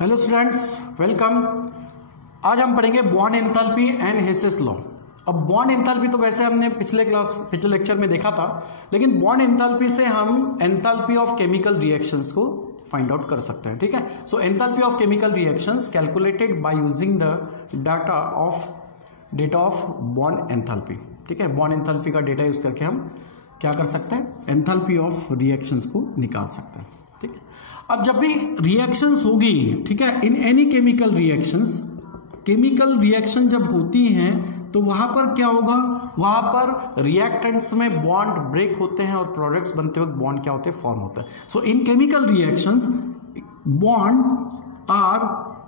Hello students, welcome. आज हम पढ़ेंगे bond enthalpy and Hess's law. अब बॉन्ड एंथैल्पी तो वैसे हमने पिछले लेक्चर में देखा था, लेकिन बॉन्ड एंथैल्पी से हम एंथैल्पी ऑफ केमिकल रिएक्शंस को फाइंड आउट कर सकते हैं। ठीक है, so enthalpy of chemical reactions calculated by using the data of bond enthalpy. ठीक है, बॉन्ड एंथैल्पी का डेटा यूज करके हम क्या कर सकते हैं, एंथैल्पी ऑफ रिएक्शंस को निकाल सकते हैं। ठीक है, अब जब भी रिएक्शंस होगी, ठीक है, in any chemical reactions, chemical reaction जब होती हैं तो वहां पर क्या होगा, वहां पर रिएक्टेंट्स में बॉन्ड ब्रेक होते हैं और प्रोडक्ट्स बनते वक्त बॉन्ड क्या होते हैं, फॉर्म होता है। So in chemical reactions bonds are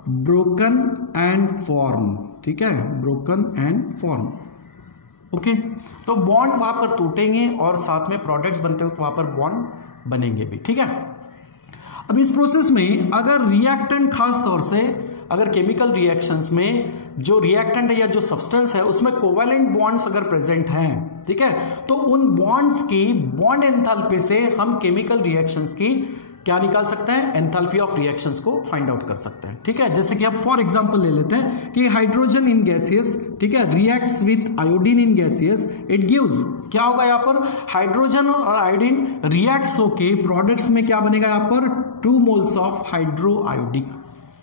broken and form. ठीक है, ब्रोकन एंड फॉर्म। ओके, तो बॉन्ड वहां पर टूटेंगे और साथ में प्रोडक्ट्स बनते वक्त वहां पर बॉन्ड बनेंगे भी। ठीक है, अब इस प्रोसेस में अगर रिएक्टेंट, खास तौर से अगर केमिकल रिएक्शंस में जो रिएक्टेंट है या जो सब्सटेंस है उसमें कोवैलेंट बॉन्ड्स अगर प्रेजेंट हैं, ठीक है, तो उन बॉन्ड्स की बॉन्ड एंथैल्पी से हम केमिकल रिएक्शंस की क्या निकाल सकते हैं, एंथैल्पी ऑफ रिएक्शंस को फाइंड आउट कर सकते हैं। ठीक है, जैसे कि आप फॉर एग्जांपल ले लेते हैं कि हाइड्रोजन इन गैसियस, ठीक है, reacts with iodine in gaseous, it gives, क्या होगा यहाँ पर, हाइड्रोजन और आयोडीन रिएक्ट्स होके प्रोडक्ट्स में क्या बनेगा, यहाँ पर 2 मोल्स ऑफ हाइड्रो आयोडिक,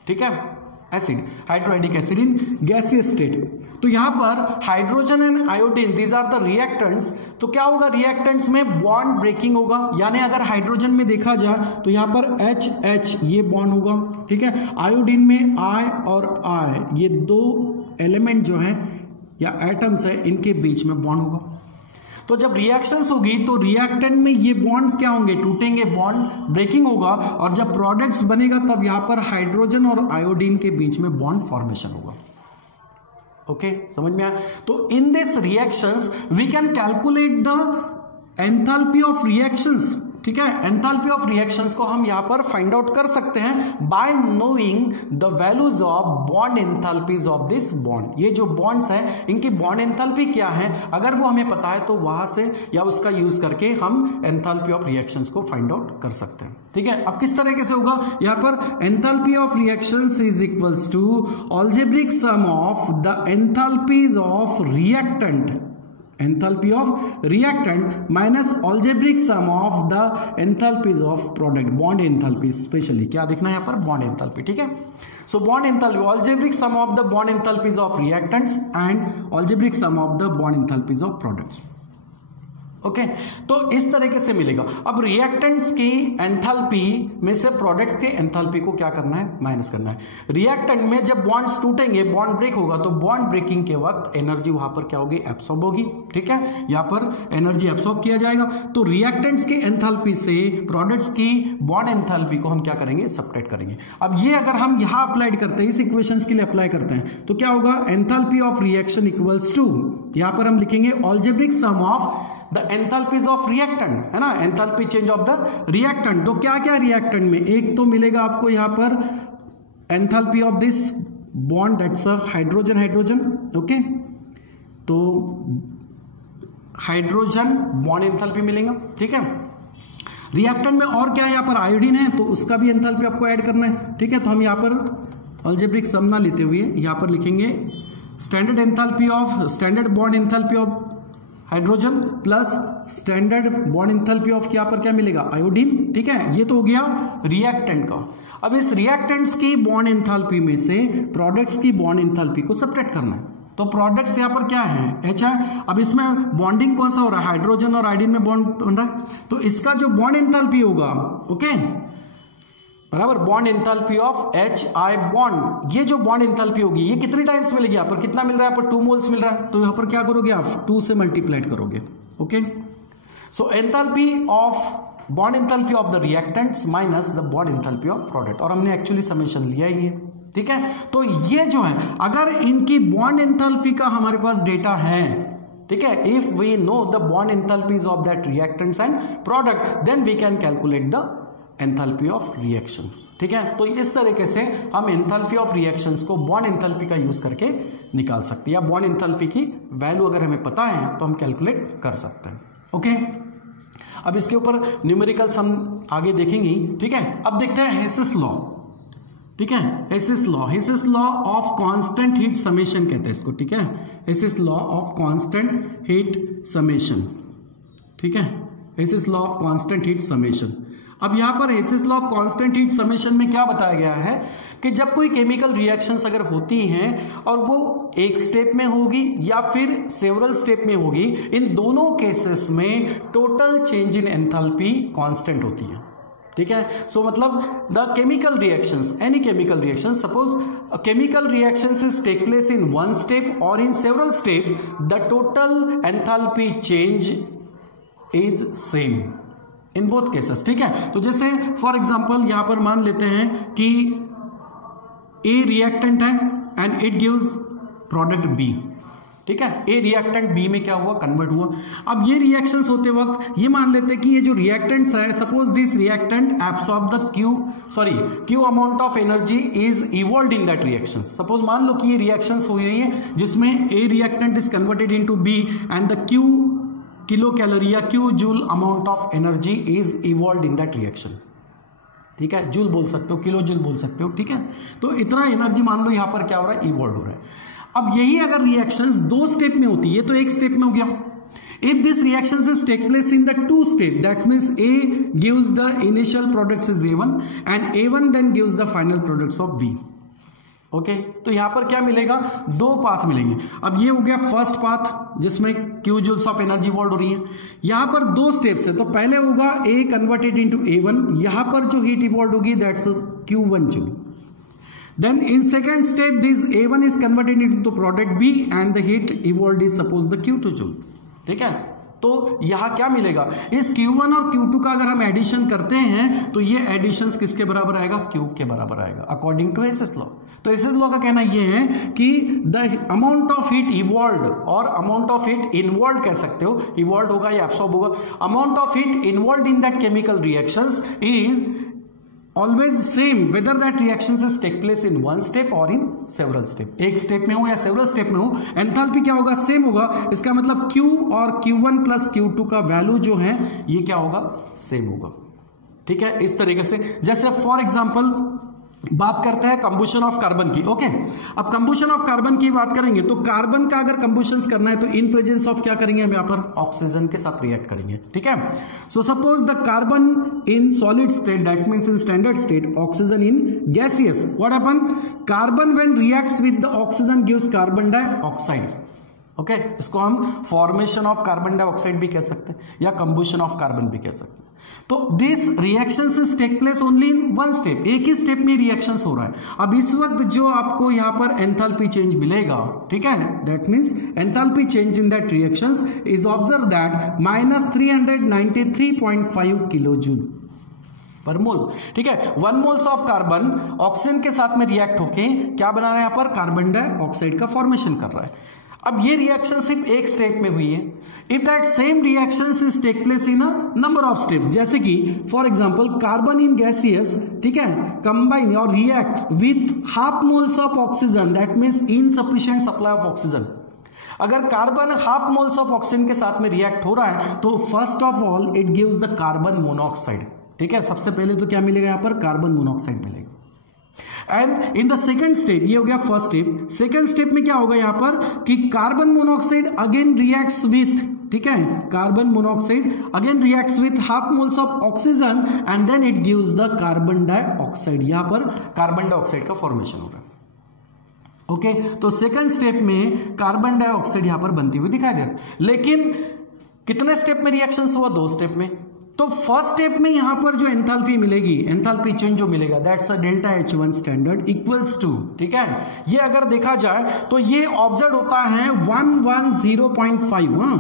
ठीक है, acid, hydroiodic acid in gaseous state. तो यहां पर hydrogen and iodine, these are the reactants. तो क्या होगा, रिएक्टेंट्स में बॉन्ड ब्रेकिंग होगा, यानी अगर हाइड्रोजन में देखा जाए तो यहां पर H ये बॉन्ड होगा। ठीक है, आयोडीन में I और I, ये 2 एलिमेंट जो है या एटम्स है, इनके बीच में बॉन्ड होगा। तो जब रिएक्शंस होगी तो रिएक्टेंट में ये बॉन्ड्स क्या होंगे, टूटेंगे, बॉन्ड ब्रेकिंग होगा, और जब प्रोडक्ट्स बनेगा तब यहां पर हाइड्रोजन और आयोडीन के बीच में बॉन्ड फॉर्मेशन होगा। ओके, समझ में आया। तो in this reactions we can calculate the enthalpy of reactions. ठीक है, एंथैल्पी ऑफ रिएक्शंस को हम यहां पर फाइंड आउट कर सकते हैं bye knowing the values of bond enthalpies of this bond. ये जो बॉन्ड्स हैं इनकी बॉन्ड एंथैल्पी क्या है, अगर वो हमें पता है तो वहां से या उसका यूज करके हम एंथैल्पी ऑफ रिएक्शंस को फाइंड आउट कर सकते हैं। ठीक है, अब किस तरीके से होगा, यहां पर enthalpy of reactions is equals to algebraic sum of the enthalpies of reactant, enthalpy of reactant minus algebraic sum of the enthalpies of product, bond enthalpy specially क्या देखना है यहाँ पर, बॉन्ड एंथैल्पी। ठीक है, so bond enthalpy, algebraic sum of the bond enthalpies of reactants and algebraic sum of the bond enthalpies of products. Okay, तो इस तरीके से मिलेगा। अब रिएक्टेंट्स की एंथैल्पी में से प्रोडक्ट्स के एंथैल्पी को क्या करना है, माइनस करना है। रिएक्टेंट में जब बॉन्ड्स टूटेंगे, बॉन्ड ब्रेक होगा, तो बॉन्ड ब्रेकिंग के वक्त एनर्जी वहां पर क्या होगी, एब्सॉर्ब होगी। ठीक है, यहां पर एनर्जी एब्सॉर्ब किया जाएगा। तो रिएक्टेंट्स के एंथैल्पी से प्रोडक्ट्स की बॉन्ड एंथैल्पी को हम क्या करेंगे, सबट्रैक्ट करेंगे। अब ये अगर हम यहां अप्लाई करते हैं, इस इक्वेशंस के लिए अप्लाई करते हैं, तो क्या होगा, enthalpy of reaction equals to, यहां पर हम लिखेंगे algebraic sum of the enthalpies of reactant, है ना, enthalpy change of the reactant. तो क्या क्या रिएक्टेंट में, एक तो मिलेगा आपको यहां पर enthalpy of this bond, that's a hydrogen hydrogen. Okay, तो हाइड्रोजन बॉन्ड एंथैल्पी मिलेगा। ठीक है, रिएक्टेंट में और क्या है, यहां पर आयोडीन है तो उसका भी एंथैल्पी आपको ऐड करना है। ठीक है, तो हम यहां पर अलजेब्रिक सम ना लेते हुए यहां पर लिखेंगे standard enthalpy of, standard bond enthalpy of hydrogen plus standard bond enthalpy of क्या पर क्या मिलेगा, आयोडीन। ठीक है, ये तो हो गया रिएक्टेंट का। अब इस रिएक्टेंट्स की बॉन्ड एंथैल्पी में से प्रोडक्ट्स की बॉन्ड एंथैल्पी को सबट्रैक्ट करना है। तो प्रोडक्ट्स यहां पर क्या है, H है। अब इसमें बॉन्डिंग कौन सा हो रहा है, हाइड्रोजन और आयोडीन में बॉन्ड बन रहा है, तो इसका जो बॉन्ड एंथैल्पी होगा, ओके, बराबर bond enthalpy of HI bond, ये जो बॉन्ड एंथैल्पी होगी ये कितनी टाइम्स मिलेगी, यहाँ पर कितना मिल रहा है, यहाँ पर 2 मोल्स मिल रहा है, तो यहाँ पर क्या करोगे आप, 2 से मल्टीप्लाई करोगे। Okay, so enthalpy of bond enthalpy of the reactants minus the bond enthalpy of product, और हमने एक्चुअली समेशन लिया ही है। ठीक है, तो ये जो है, अगर इनकी बॉन्ड एंथैल्पी का हमारे पास डेटा है, ठीक है, if we know the bond enthalpies of that reactants and product, then we can calculate the enthalpy of reaction. ठीक है, तो इस तरीके से हम एंथैल्पी ऑफ रिएक्शंस को बॉन्ड एंथैल्पी का यूज करके निकाल सकते हैं, या बॉन्ड एंथैल्पी की वैल्यू अगर हमें पता है तो हम कैलकुलेट कर सकते हैं। ओके, अब इसके ऊपर न्यूमेरिकल्स हम आगे देखेंगे। ठीक है, अब देखते हैं हेसेस लॉ। ठीक है, Hess's law of constant heat summation कहते हैं इसको, ठीक है, Hess's law of constant heat summation, ठीक है, Hess's law of constant heat summation. अब यहां पर Hess's law of constant heat summation में क्या बताया गया है कि जब कोई केमिकल रिएक्शंस अगर होती हैं और वो एक स्टेप में होगी या फिर सेवरल स्टेप में होगी, इन दोनों केसेस में total change in enthalpy constant होती है, ठीक है। सो मतलब the chemical reactions, any chemical reaction, suppose chemical reactions is take place in one step और in several step, the total enthalpy change is same in both cases, ठीक है। तो जैसे फॉर एग्जांपल यहां पर मान लेते हैं कि ए रिएक्टेंट है and it gives product B, ठीक है, ए रिएक्टेंट बी में क्या हुआ, कन्वर्ट हुआ। अब ये रिएक्शंस होते वक्त ये मान लेते हैं कि ये जो रिएक्टेंट्स है, suppose this reactant absorb the Q amount of energy is evolved in that reaction. Suppose मान लो कि ये रिएक्शंस हो रही है जिसमें A reactant is converted into B and the Q kilo calorie या Q joule amount of energy is evolved in that reaction, ठीक है, जूल बोल सकते हो, किलो जूल बोल सकते हो, ठीक है। तो इतना एनर्जी मान लो यहां पर क्या हो रहा है, इवॉल्व हो रहा है। अब यही अगर रिएक्शंस दो स्टेप में होती है तो एक स्टेप में हो गया। If this reactions is take place in the two step, that means A gives the initial products is A1 and A1 then gives the final products of B, okay. तो यहां पर क्या मिलेगा, दो पाथ मिलेंगे। अब ये हो गया फर्स्ट पाथ जिसमें Q joules of energy evolve हो रही है। यहां पर दो स्टेप्स है, तो पहले होगा ए कन्वर्टेड इनटू A1, यहां पर जो हीट इवॉल्व होगी that's Q1 joule. Then in second step this A1 is converted into product B and the heat evolve is suppose the Q2 joule, ठीक है। तो यहां क्या मिलेगा, इस Q1 और Q2 का अगर हम एडिशन करते हैं तो ये एडिशंस किसके बराबर आएगा, Q के बराबर आएगा अकॉर्डिंग टू हेसिस लॉ। तो हेसिस लॉ का कहना यह है कि the amount of heat evolved और अमाउंट ऑफ हीट इन्वॉल्व्ड कह सकते हो, इवॉल्व्ड होगा या एब्सॉर्ब होगा, amount of heat involved in that chemical reactions is always same whether that reactions is take place in one step और in several step, एक step में हो या सेवरल स्टेप में हो, एंथैल्पी क्या होगा, सेम होगा। इसका मतलब Q और Q1 प्लस Q2 का वैल्यू जो है ये क्या होगा, सेम होगा, ठीक है। इस तरीके से जैसे फॉर एग्जांपल बात करते हैं कंबुशन ऑफ कार्बन की, ओके। अब कंबुशन ऑफ कार्बन की बात करेंगे तो कार्बन का अगर कंबुशन करना है तो इन प्रेजेंस ऑफ क्या करेंगे हम, यहां पर ऑक्सीजन के साथ रिएक्ट करेंगे, ठीक है। So suppose the carbon in solid state, that means in standard state, oxygen in gaseous, what happen, carbon when reacts with the oxygen gives carbon dioxide, okay. इसको हम फॉर्मेशन ऑफ कार्बन डाइऑक्साइड भी कह सकते हैं या कंबुशन of carbon भी कह सकते हैं। तो this reactions is take place only in one step, एक ही स्टेप में रिएक्शंस हो रहा है। अब इस वक्त जो आपको यहां पर एंथैल्पी चेंज मिलेगा, ठीक है, that means enthalpy change in that reactions is observe that minus 393.5 kilo joule per mole, ठीक है। 1 मोल्स ऑफ कार्बन ऑक्सीजन के साथ में रिएक्ट होके क्या बना रहा है, यहां पर कार्बन डाइऑक्साइड का फॉर्मेशन कर रहा है। अब ये रिएक्शन सिर्फ एक स्टेप में हुई है। If that same reaction is take place in a number of steps, जैसे कि for example carbon in gaseous, ठीक है, कंबाइन और react with half moles of oxygen, that means insufficient supply of oxygen. अगर carbon half moles of oxygen के साथ में react हो रहा है तो first of all it gives the carbon monoxide, ठीक है। सबसे पहले तो क्या मिलेगा, यहां पर कार्बन मोनोऑक्साइड मिलेगा। And in the second step, ये हो गया फर्स्ट स्टेप, सेकेंड स्टेप में क्या होगा यहां पर कि carbon monoxide again reacts with, ठीक है, carbon monoxide again reacts with half moles of oxygen and then it gives the carbon dioxide, यहां पर कार्बन डाइऑक्साइड का फॉर्मेशन हो रहा है, ओके। तो सेकेंड स्टेप में कार्बन डाइऑक्साइड यहां पर बनती हुई दिखाई दे रही है। लेकिन कितने स्टेप में रिएक्शंस हुआ, 2 स्टेप में। तो फर्स्ट स्टेप में यहां पर जो एंथैल्पी मिलेगी, एंथैल्पी चेंज जो मिलेगा that's a delta H1 standard equals to, ठीक है। ये अगर देखा जाए तो ये ऑब्जर्व होता है 110.5, हाँ,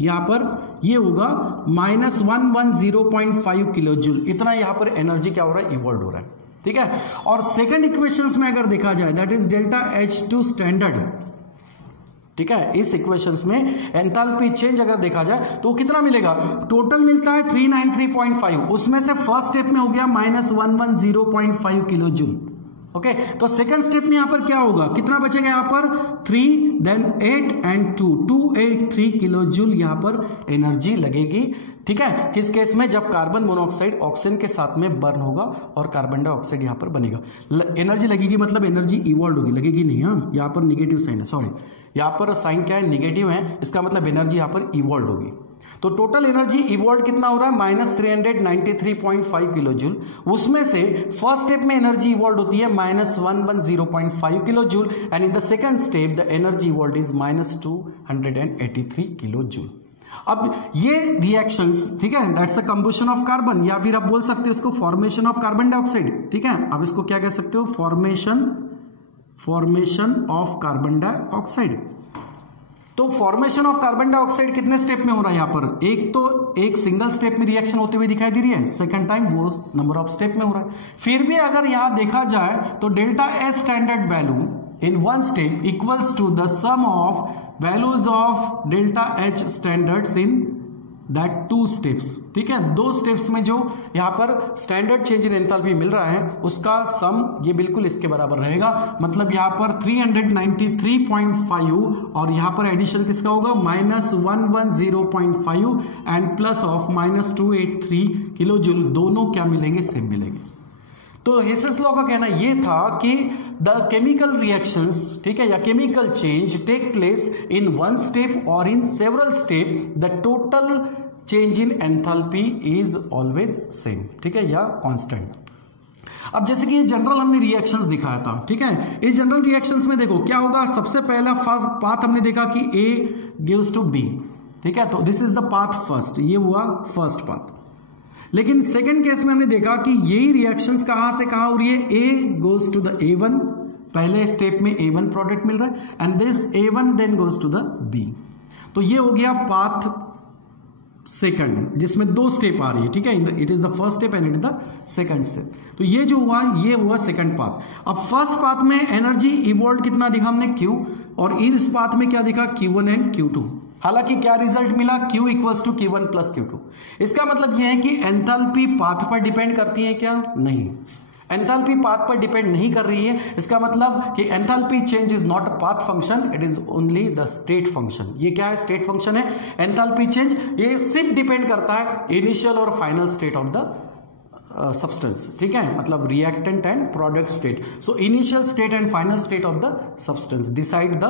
यहां पर ये होगा माइनस 110.5 किलो जूल, इतना यहां पर एनर्जी क्या हो रहा है, इवॉल्व हो रहा है, ठीक है। और सेकेंड इक्वेशंस में अगर देखा जाए that is delta H2 standard, ठीक है। इस इक्वेशंस में एंथैल्पी चेंज अगर देखा जाए तो कितना मिलेगा, टोटल मिलता है 393.5, उसमें से फर्स्ट स्टेप में हो गया माइनस 110.5 किलो जूल, ओके तो सेकंड स्टेप में यहां पर क्या होगा, कितना बचेगा यहां पर 3 देन 8 एंड 283 किलो जूल यहां पर एनर्जी लगेगी। ठीक है, किस केस में, जब कार्बन मोनोऑक्साइड ऑक्सीजन के साथ में बर्न होगा और कार्बन डाइऑक्साइड यहां पर बनेगा। एनर्जी लगेगी मतलब एनर्जी इवॉल्व होगी, लगेगी नहीं, हाँ यहां पर निगेटिव साइन है, सॉरी यहां पर साइन क्या है, निगेटिव है, इसका मतलब एनर्जी यहां पर इवॉल्व होगी। तो टोटल एनर्जी इवॉल्व कितना हो रहा है, -393.5 किलो जूल। उसमें से फर्स्ट स्टेप में एनर्जी इवॉल्व होती है -110.5 kilo joule and in the second step the energy evolve is -283 kilo joule. अब ये रिएक्शंस, ठीक है, that's a combustion of carbon, या फिर आप बोल सकते हो इसको फॉर्मेशन ऑफ कार्बन डाइऑक्साइड। ठीक है, अब इसको क्या कह सकते हो, फॉर्मेशन ऑफ कार्बन डाइऑक्साइड। तो फॉर्मेशन ऑफ कार्बन डाइऑक्साइड कितने स्टेप में हो रहा है यहाँ पर, एक सिंगल स्टेप में रिएक्शन होते हुए दिखाई दे रही है, सेकंड टाइम वो नंबर ऑफ स्टेप में हो रहा है। फिर भी अगर यहां देखा जाए तो delta S standard value in one step equals to the sum of values of delta H standards in that 2 steps. ठीक है, 2 स्टेप्स में जो यहां पर स्टैंडर्ड चेंज इन एंथैल्पी मिल रहा है उसका सम ये बिल्कुल इसके बराबर रहेगा। मतलब यहां पर 393.5 और यहां पर एडिशन किसका होगा, -110.5 and plus of -283 kilo joule, दोनों क्या मिलेंगे, सेम मिलेंगे। तो हेसेस लॉ का कहना यह था कि द केमिकल रिएक्शंस, ठीक है, या chemical change take place in one step और in several step, the total change in enthalpy is always same. ठीक है, या कांस्टेंट। अब जैसे कि ये जनरल हमने रिएक्शंस दिखाया था, ठीक है, इस जनरल रिएक्शंस में देखो क्या होगा, सबसे पहला फर्स्ट पाथ हमने देखा कि A गिव्स टू B। ठीक है, तो this is the path first, ये हुआ फर्स्ट पाथ। लेकिन सेकेंड केस में हमने देखा कि यही रिएक्शंस कहां से कहां हो रही है, A goes to the A1, पहले स्टेप में A1 प्रोडक्ट मिल रहा है and this A1 then goes to the B। तो ये हो गया पाथ सेकंड, जिसमें 2 स्टेप आ रही है। ठीक है, it is the first step and it is the second step. तो ये जो हुआ ये हुआ सेकंड पाथ। अब फर्स्ट पाथ में एनर्जी इवॉल्व कितना दिखा हमने, Q, और इस पाथ में क्या दिखा, Q1 एंड Q2। हालांकि क्या रिजल्ट मिला, Q equals to Q1 plus Q2। इसका मतलब यह है कि एंथैल्पी पाथ पर डिपेंड करती है क्या, नहीं, एंथैल्पी पाथ पर डिपेंड नहीं कर रही है। इसका मतलब कि enthalpy change is not a path function, it is only the state function. ये क्या है, स्टेट फंक्शन है। एंथैल्पी चेंज ये सिर्फ डिपेंड करता है इनिशियल और final state of the substance. ठीक है, मतलब reactant and product state. So initial state and final state of the substance decide the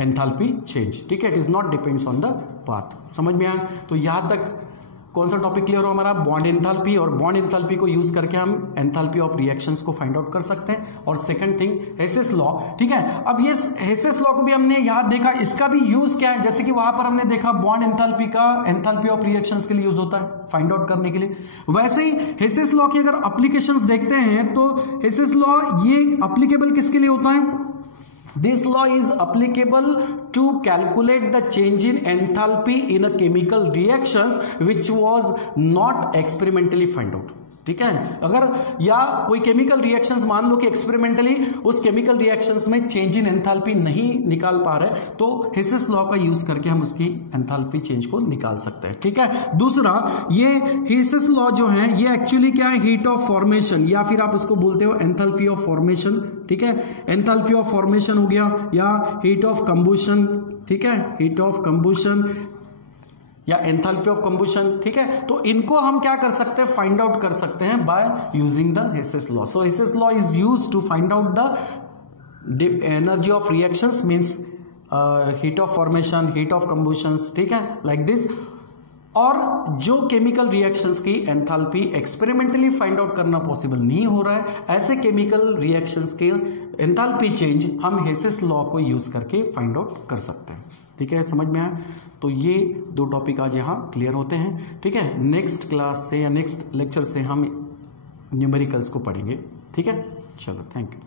enthalpy change. ठीक है, it is not depends on the path. समझ में आया? तो यहां तक कौन सा टॉपिक क्लियर हो हमारा, बॉन्ड एंथैल्पी। और बॉन्ड एंथैल्पी को यूज करके हम एंथैल्पी ऑफ रिएक्शंस को फाइंड आउट कर सकते हैं। और सेकंड थिंग हेसेस लॉ। ठीक है, अब ये हेसेस लॉ को भी हमने यहां देखा, इसका भी यूज क्या है, जैसे कि वहां पर हमने देखा बॉन्ड एंथैल्पी का एंथैल्पी ऑफ रिएक्शंस के लिए यूज होता है फाइंड आउट करने के लिए। वैसे ही हेसेस लॉ की अगर एप्लीकेशंस देखते हैं तो हेसेस लॉ ये एप्लीकेबल किसके लिए होता है, this law is applicable to calculate the change in enthalpy in a chemical reactions which was not experimentally found out। ठीक है, अगर या कोई केमिकल रिएक्शंस मान लो कि एक्सपेरिमेंटली उस केमिकल रिएक्शंस में चेंज इन एंथैल्पी नहीं निकाल पा रहे, तो हेसेस लॉ का यूज करके हम उसकी एंथैल्पी चेंज को निकाल सकते हैं। ठीक है, दूसरा ये हेसेस लॉ जो है ये एक्चुअली क्या है, हीट ऑफ फॉर्मेशन, या फिर आप उसको बोलते हो एंथैल्पी ऑफ फॉर्मेशन। ठीक है, एंथैल्पी ऑफ फॉर्मेशन हो गया या हीट ऑफ कंबशन। ठीक है, हीट ऑफ कंबशन या एंथैल्पी ऑफ कंबशन। ठीक है, तो इनको हम क्या कर सकते हैं, फाइंड आउट कर सकते हैं by using the Hess's law. So Hess's law is used to find out the energy of reactions, means heat of formation, heat of combustions. ठीक है, लाइक दिस। और जो केमिकल रिएक्शंस की एंथैल्पी एक्सपेरिमेंटली फाइंड आउट करना possible नहीं हो रहा है, ऐसे केमिकल रिएक्शंस के एंथैल्पी चेंज हम हेसेस लॉ को यूज करके फाइंड आउट कर सकते हैं। ठीक है, समझ में आया? तो ये 2 टॉपिक आज यहाँ क्लियर होते हैं। ठीक है, नेक्स्ट क्लास से या नेक्स्ट लेक्चर से हम न्यूमेरिकल्स को पढ़ेंगे। ठीक है, चलो, थैंक यू।